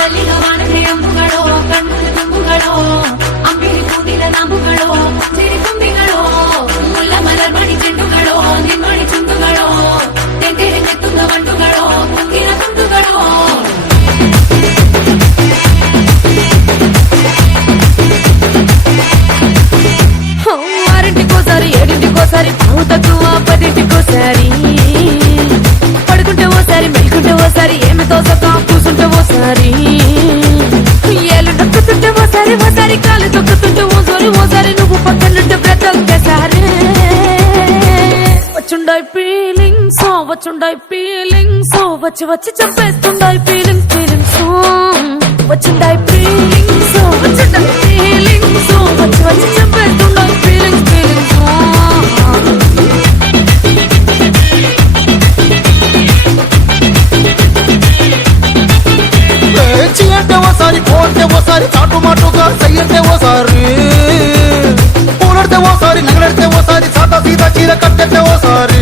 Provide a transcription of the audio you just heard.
ಗಲ್ಲಿಗ ವಾಣೆ ಅಂಬುಗಳೋ ಕಣ್ಣು ತುಂಬುಗಳೋ ಅಂಬಿರಿ ಕೂಡಿದ ನಂಬುಗಳೋ ಸಿರಿ ತುಂಬಿಗಳೋ ಮುಲ್ಲ ಮಲರ್ ಮಣಿ ಚೆಂಡುಗಳೋ ನಿಮ್ಮಣಿ ಚುಂಡುಗಳೋ ತೆಂಗೆರೆ ನೆತ್ತುಗ ಬಂಡುಗಳೋ ಮುಂಗಿನ ತುಂಡುಗಳೋ ఆరింటికోసారి ఏడింటికోసారి పావు తక్కువ పదింటికోసారి పడుకుంటే ఓసారి మెలుకుంటే ఓసారి ఏమి తోసక కూసుంటే ఓసారి ఏళ్ళు నొక్కుతుంటే ఓసారి ఓసారి కాలు తొక్కుతుంటే ఓసారి నువ్వు పక్కనుంటే బ్రతొక్కసారి వచ్చుండాయి ఫీలింగ్స్ వచ్చి వచ్చి చంపేస్తుండాయి ఫీలింగ్స్ వచ్చిండాయి ఫీలింగ్స్ వచ్చి వచ్చి చంపేస్తుండాయి ఫీలింగ్స్ అంటే ఓసారి కోంటే ఓసారి చాటు మాటుగా సయ్యంటే ఓసారి పూలడితే ఓసారి నగలడితే ఓసారి సాదా సీదా చీర కట్టెట్టే ఓసారి